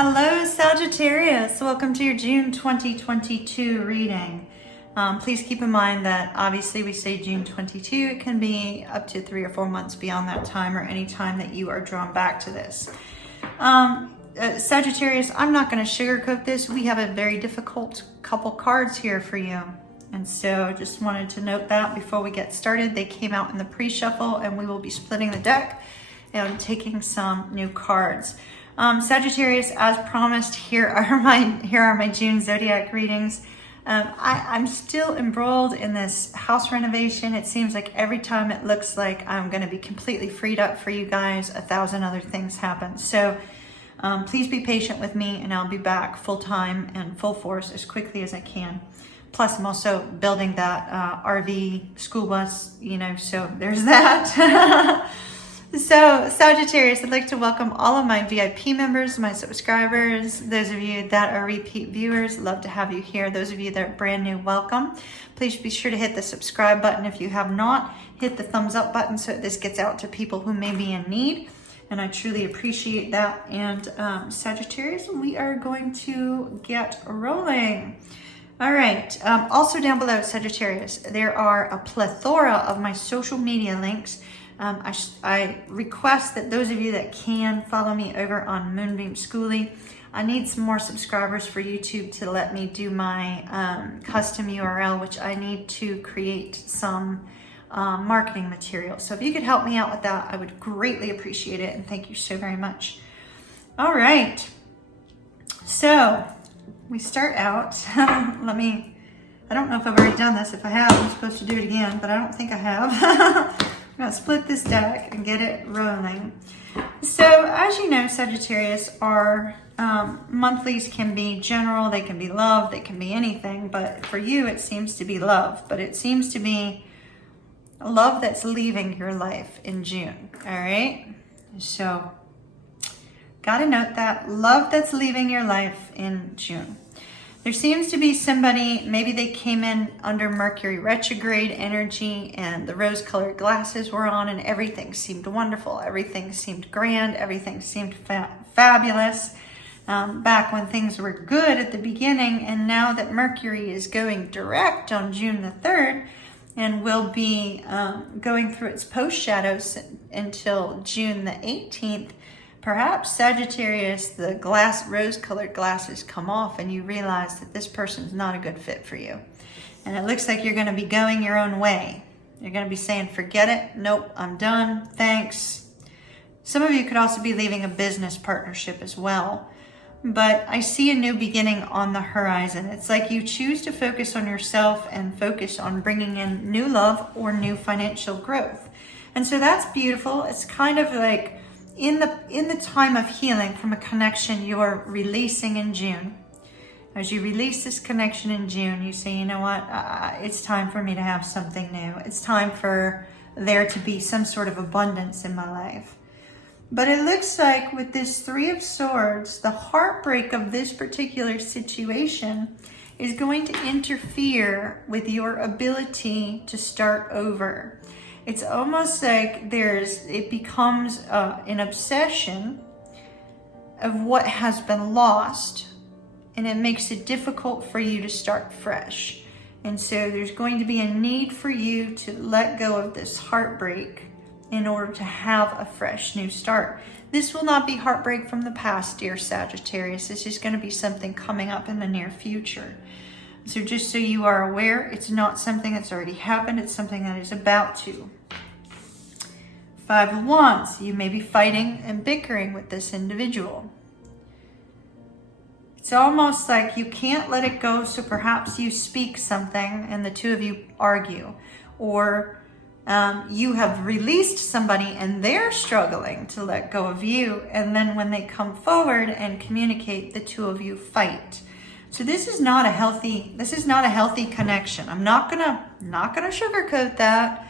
Hello Sagittarius, welcome to your June 2022 reading. Please keep in mind that obviously we say June 22, it can be up to 3 or 4 months beyond that time or any time that you are drawn back to this. Sagittarius, I'm not going to sugarcoat this. We have a very difficult couple cards here for you. And so just wanted to note that before we get started. They came out in the pre-shuffle and we will be splitting the deck and taking some new cards. Sagittarius, as promised, here are my June Zodiac readings. I'm still embroiled in this house renovation. It seems like every time it looks like I'm going to be completely freed up for you guys, 1,000 other things happen. So please be patient with me and I'll be back full time and full force as quickly as I can. Plus, I'm also building that RV school bus, so there's that. So Sagittarius, I'd like to welcome all of my VIP members, my subscribers, those of you that are repeat viewers, love to have you here. Those of you that are brand new, welcome. Please be sure to hit the subscribe button if you have not. Hit the thumbs up button so this gets out to people who may be in need. And I truly appreciate that. And Sagittarius, we are going to get rolling. All right. Also down below, Sagittarius, there are a plethora of my social media links. I request that those of you that can follow me over on Moonbeam Schoolie. I need some more subscribers for YouTube to let me do my custom URL, which I need to create some marketing material. So if you could help me out with that, I would greatly appreciate it. And thank you so very much. All right. So we start out. I don't know if I've already done this. If I have, I'm supposed to do it again, but I don't think I have. I'm going to split this deck and get it rolling. So as you know, Sagittarius, our monthlies can be general, they can be love, they can be anything, but for you it seems to be love, but it seems to be love that's leaving your life in June, all right? So got to note that, love that's leaving your life in June. There seems to be somebody, maybe they came in under Mercury retrograde energy and the rose-colored glasses were on and everything seemed wonderful. Everything seemed grand. Everything seemed fabulous back when things were good at the beginning. And now that Mercury is going direct on June the 3rd and will be going through its post-shadows until June the 18th, perhaps Sagittarius, the rose-colored glasses come off and you realize that this person's not a good fit for you. And it looks like you're going to be going your own way. You're going to be saying, forget it. Nope, I'm done. Thanks. Some of you could also be leaving a business partnership as well. But I see a new beginning on the horizon. It's like you choose to focus on yourself and focus on bringing in new love or new financial growth. And so that's beautiful. It's kind of like in the time of healing from a connection you're releasing in June. As you release this connection in June, you say, you know what, it's time for me to have something new. It's time for there to be some sort of abundance in my life. But it looks like with this 3 of Swords, the heartbreak of this particular situation is going to interfere with your ability to start over. It's almost like it becomes an obsession of what has been lost, and it makes it difficult for you to start fresh. And so there's going to be a need for you to let go of this heartbreak in order to have a fresh new start. This will not be heartbreak from the past, dear Sagittarius. This is going to be something coming up in the near future. So just so you are aware, it's not something that's already happened. It's something that is about to. 5 of Wands, you may be fighting and bickering with this individual. It's almost like you can't let it go, so perhaps you speak something and the two of you argue. Or you have released somebody and they're struggling to let go of you. And then when they come forward and communicate, the two of you fight. So this is not a healthy connection. I'm not gonna sugarcoat that.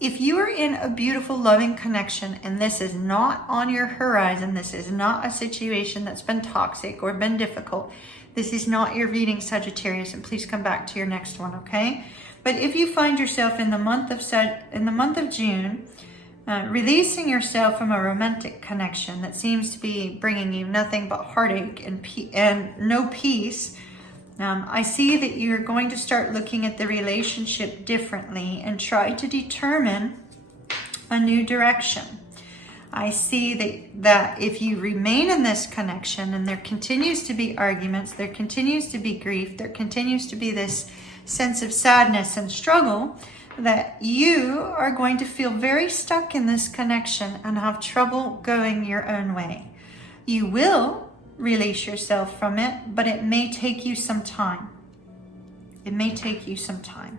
If you are in a beautiful, loving connection and this is not on your horizon, this is not a situation that's been toxic or been difficult, this is not your reading, Sagittarius, and please come back to your next one, okay? But if you find yourself in the month of June, Releasing yourself from a romantic connection that seems to be bringing you nothing but heartache and no peace. I see that you're going to start looking at the relationship differently and try to determine a new direction. I see that if you remain in this connection and there continues to be arguments, there continues to be grief, there continues to be this sense of sadness and struggle, that you are going to feel very stuck in this connection and have trouble going your own way. You will release yourself from it, but it may take you some time. It may take you some time.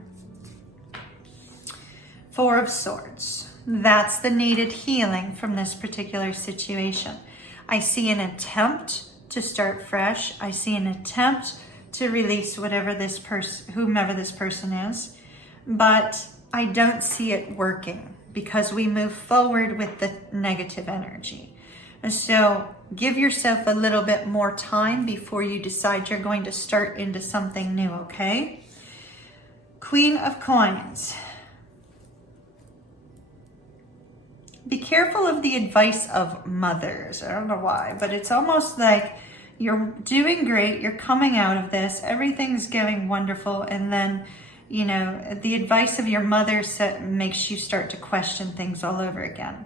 Four of Swords. That's the needed healing from this particular situation. I see an attempt to start fresh. I see an attempt to release whomever this person is. But I don't see it working because we move forward with the negative energy. And so give yourself a little bit more time before you decide you're going to start into something new, okay? Queen of Coins. Be careful of the advice of mothers. I don't know why, but it's almost like you're doing great, you're coming out of this, everything's going wonderful, and then the advice of your mother makes you start to question things all over again.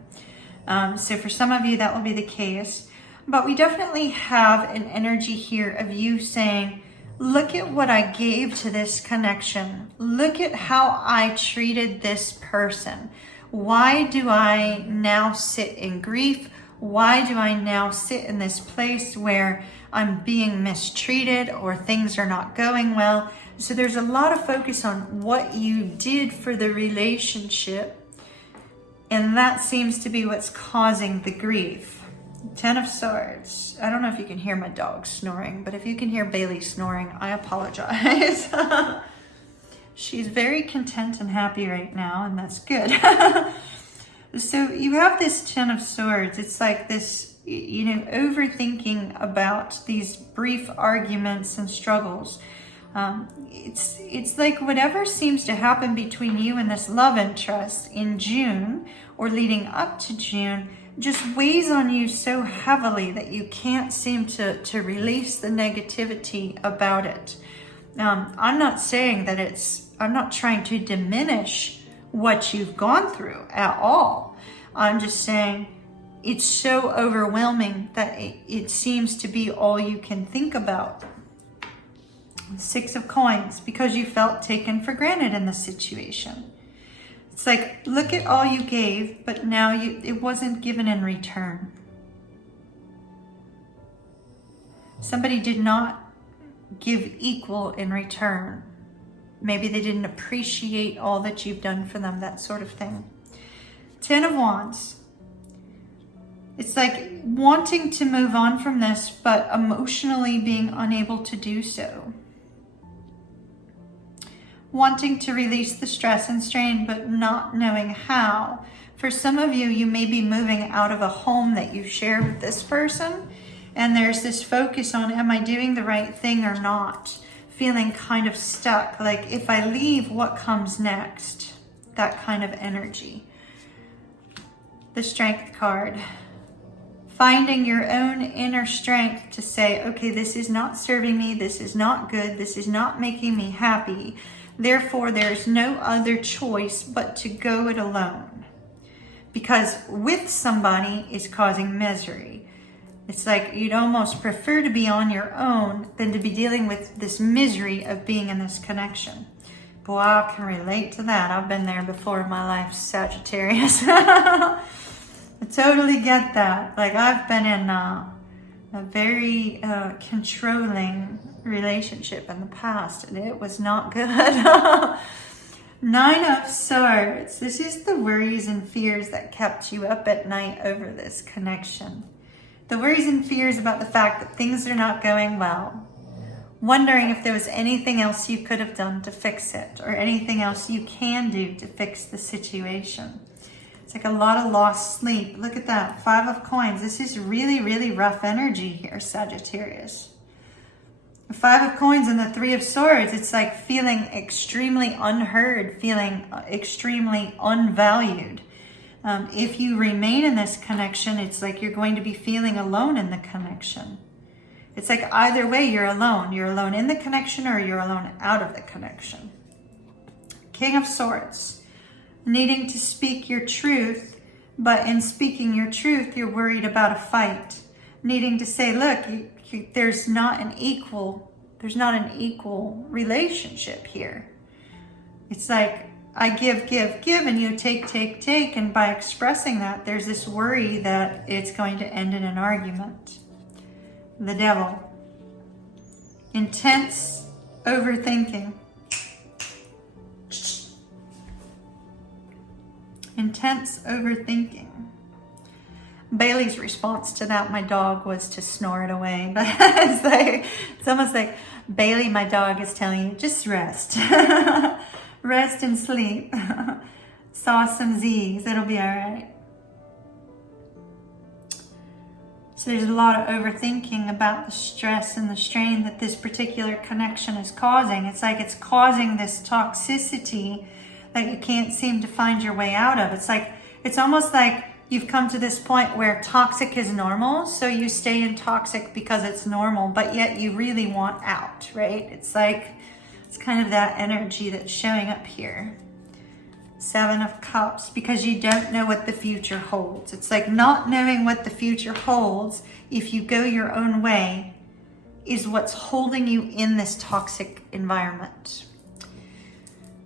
So for some of you, that will be the case. But we definitely have an energy here of you saying, look at what I gave to this connection. Look at how I treated this person. Why do I now sit in grief? Why do I now sit in this place where I'm being mistreated or things are not going well? So there's a lot of focus on what you did for the relationship, and that seems to be what's causing the grief. Ten of Swords. I don't know if you can hear my dog snoring, but if you can hear Bailey snoring, I apologize. She's very content and happy right now, and that's good. So you have this Ten of Swords. It's like this, overthinking about these brief arguments and struggles. It's like whatever seems to happen between you and this love interest in June or leading up to June just weighs on you so heavily that you can't seem to release the negativity about it. I'm not saying that I'm not trying to diminish what you've gone through at all. I'm just saying it's so overwhelming that it seems to be all you can think about. Six of Coins, because you felt taken for granted in the situation. It's like, look at all you gave, but now it wasn't given in return. Somebody did not give equal in return. Maybe they didn't appreciate all that you've done for them, that sort of thing. Ten of Wands. It's like wanting to move on from this, but emotionally being unable to do so. Wanting to release the stress and strain, but not knowing how. For some of you, you may be moving out of a home that you share with this person, and there's this focus on, am I doing the right thing or not? Feeling kind of stuck, like if I leave, what comes next? That kind of energy. The Strength card. Finding your own inner strength to say, okay, this is not serving me, this is not good, this is not making me happy. Therefore, there's no other choice but to go it alone. Because with somebody is causing misery. It's like you'd almost prefer to be on your own than to be dealing with this misery of being in this connection. Boy, I can relate to that. I've been there before in my life, Sagittarius. I totally get that. Like I've been in a very controlling relationship in the past, and it was not good. Nine of Swords. This is the worries and fears that kept you up at night over this connection. The worries and fears about the fact that things are not going well. Wondering if there was anything else you could have done to fix it, or anything else you can do to fix the situation. It's like a lot of lost sleep. Look at that. Five of Coins. This is really, really rough energy here, Sagittarius. The Five of Coins and the Three of Swords. It's like feeling extremely unheard, feeling extremely unvalued. If you remain in this connection, it's like you're going to be feeling alone in the connection. It's like either way, you're alone. You're alone in the connection or you're alone out of the connection. King of Swords, needing to speak your truth, but in speaking your truth, you're worried about a fight. Needing to say, look, there's not an equal relationship here. It's like, I give, and you take. And by expressing that, there's this worry that it's going to end in an argument. The Devil. Intense overthinking. Intense overthinking. Bailey's response to that, my dog, was to snore it away. But it's almost like, Bailey, my dog, is telling you, just rest. Rest and sleep. Saw some Z's. It'll be all right. So there's a lot of overthinking about the stress and the strain that this particular connection is causing. It's like it's causing this toxicity that you can't seem to find your way out of. It's like, it's almost like you've come to this point where toxic is normal, so you stay in toxic because it's normal, but yet you really want out, right? It's like, it's kind of that energy that's showing up here. Seven of Cups, because you don't know what the future holds. It's like not knowing what the future holds, if you go your own way, is what's holding you in this toxic environment.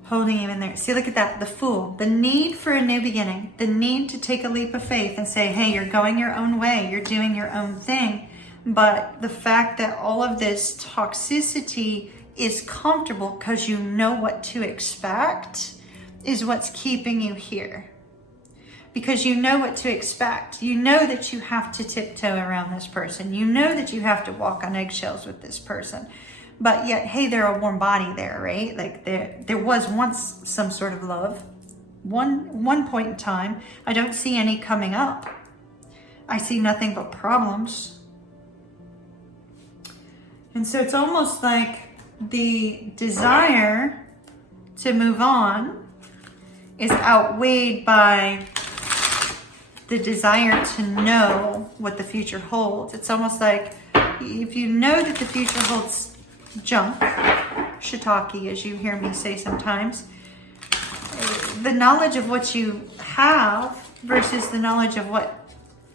Holding you in there. See, look at that, the Fool. The need for a new beginning. The need to take a leap of faith and say, hey, you're going your own way. You're doing your own thing. But the fact that all of this toxicity is comfortable because you know what to expect is what's keeping you here. Because you know what to expect. You know that you have to tiptoe around this person. You know that you have to walk on eggshells with this person. But yet, hey, they're a warm body there, right? Like there was once some sort of love. One point in time. I don't see any coming up. I see nothing but problems. And so it's almost like the desire to move on is outweighed by the desire to know what the future holds. It's almost like if you know that the future holds junk, shiitake, as you hear me say sometimes, the knowledge of what you have versus the knowledge of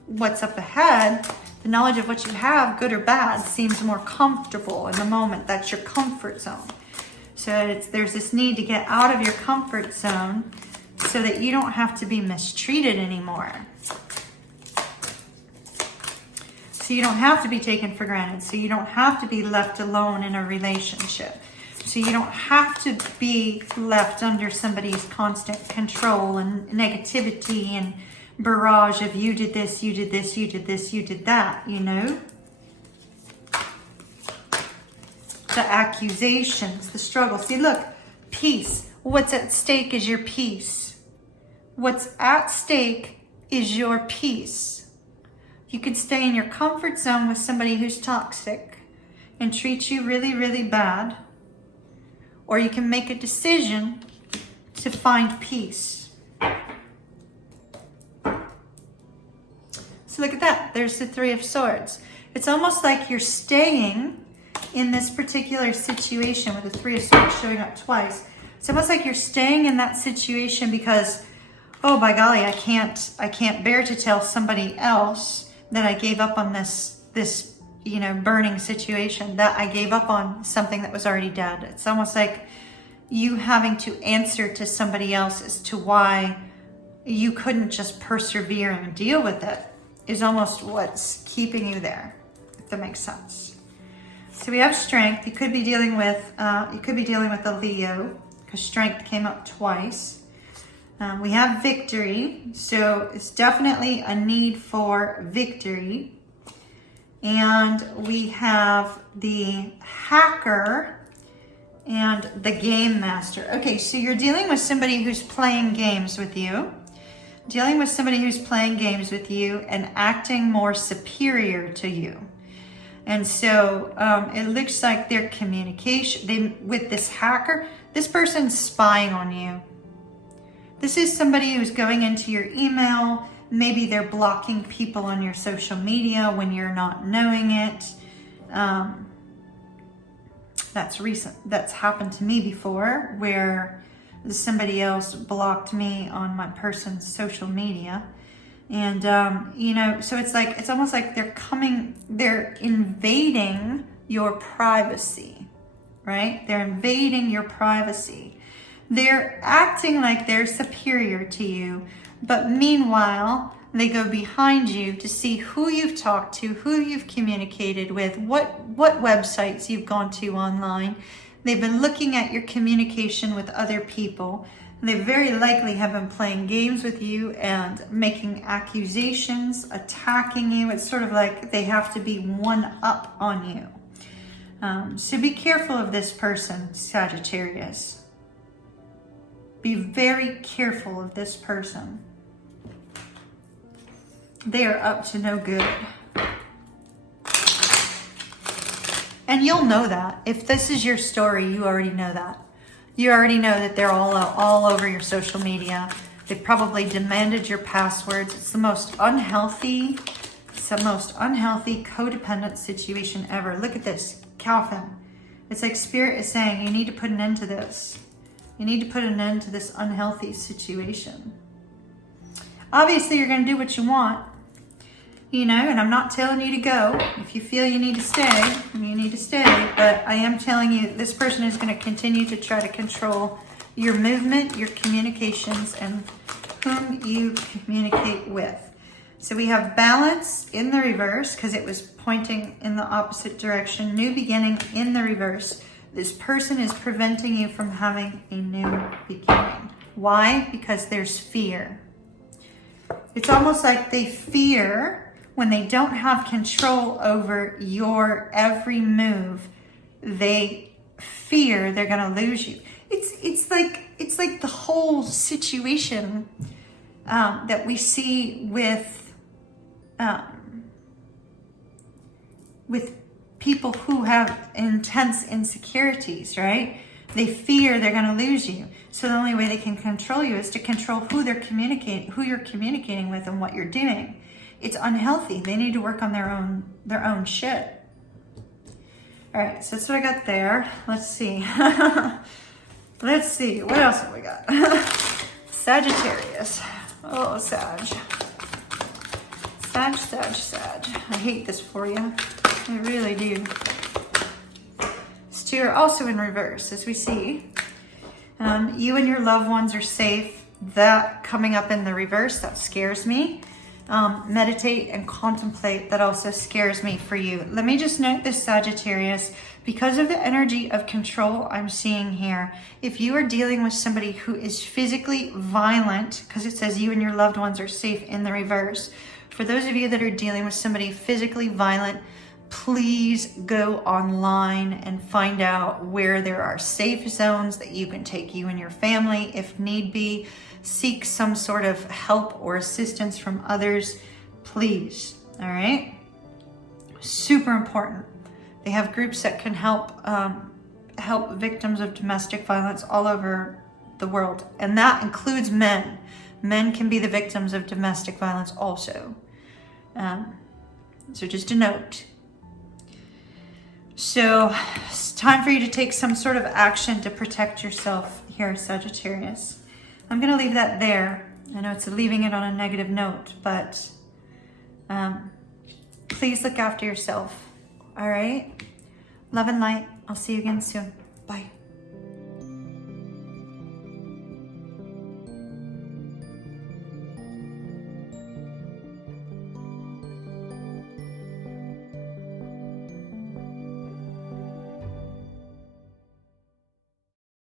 what's up ahead, the knowledge of what you have, good or bad, seems more comfortable in the moment. That's your comfort zone. So there's this need to get out of your comfort zone so that you don't have to be mistreated anymore. So you don't have to be taken for granted. So you don't have to be left alone in a relationship. So you don't have to be left under somebody's constant control and negativity and barrage of you did this, you did this, you did this, you did that, you know? The accusations, the struggle. See, look, peace. What's at stake is your peace. What's at stake is your peace. You could stay in your comfort zone with somebody who's toxic and treats you really, really bad. Or you can make a decision to find peace. So look at that. There's the Three of Swords. It's almost like you're staying in this particular situation with the Three of Swords showing up twice. It's almost like you're staying in that situation because, oh, by golly, I can't bear to tell somebody else that I gave up on this burning situation, that I gave up on something that was already dead. It's almost like you having to answer to somebody else as to why you couldn't just persevere and deal with it is almost what's keeping you there, if that makes sense. So we have Strength. You could be dealing with a Leo, because Strength came up twice. We have Victory, so it's definitely a need for victory. And we have the Hacker and the Game Master. Okay, so you're dealing with somebody who's playing games with you. Dealing with somebody who's playing games with you and acting more superior to you. And so it looks like their communication, with this hacker, this person's spying on you. This is somebody who's going into your email. Maybe they're blocking people on your social media when you're not knowing it. That's recent. That's happened to me before, where somebody else blocked me on my person's social media. And, you know, so it's almost like they're invading your privacy, right? They're invading your privacy. They're acting like they're superior to you, but meanwhile, they go behind you to see who you've talked to, who you've communicated with, what websites you've gone to online. They've been looking at your communication with other people. They very likely have been playing games with you and making accusations, attacking you. It's sort of like they have to be one up on you. So be careful of this person, Sagittarius. Be very careful of this person. They are up to no good. And you'll know that. If this is your story, you already know that. You already know that they're all over your social media. They probably demanded your passwords. It's the most unhealthy codependent situation ever. Look at this, Calvin. It's like Spirit is saying, you need to put an end to this. You need to put an end to this unhealthy situation. Obviously, you're going to do what you want. You know, and I'm not telling you to go. If you feel you need to stay, you need to stay. But I am telling you, this person is going to continue to try to control your movement, your communications, and whom you communicate with. So we have balance in the reverse because it was pointing in the opposite direction. New beginning in the reverse. This person is preventing you from having a new beginning. Why? Because there's fear. It's almost like they fear when they don't have control over your every move. They fear they're going to lose you. It's like the whole situation that we see with people who have intense insecurities, right? They fear they're going to lose you. So the only way they can control you is to control who you're communicating with and what you're doing. It's unhealthy. They need to work on their own shit. All right, so that's what I got there. Let's see. Let's see. What else have we got? Sagittarius. Oh, Sag. Sag. I hate this for you. I really do. Two are also in reverse, as we see. You and your loved ones are safe. That coming up in the reverse, that scares me. Meditate and contemplate, that also scares me for you. Let me just note this, Sagittarius, because of the energy of control I'm seeing here. If you are dealing with somebody who is physically violent, because it says you and your loved ones are safe in the reverse. For those of you that are dealing with somebody physically violent, please go online and find out where there are safe zones that you can take you and your family if need be. Seek some sort of help or assistance from others, please. All right? Super important. They have groups that can help victims of domestic violence all over the world, and that includes men. Men can be the victims of domestic violence also. So just a note. So it's time for you to take some sort of action to protect yourself here, Sagittarius. I'm going to leave that there. I know it's leaving it on a negative note, but please look after yourself. All right? Love and light. I'll see you again soon. Bye.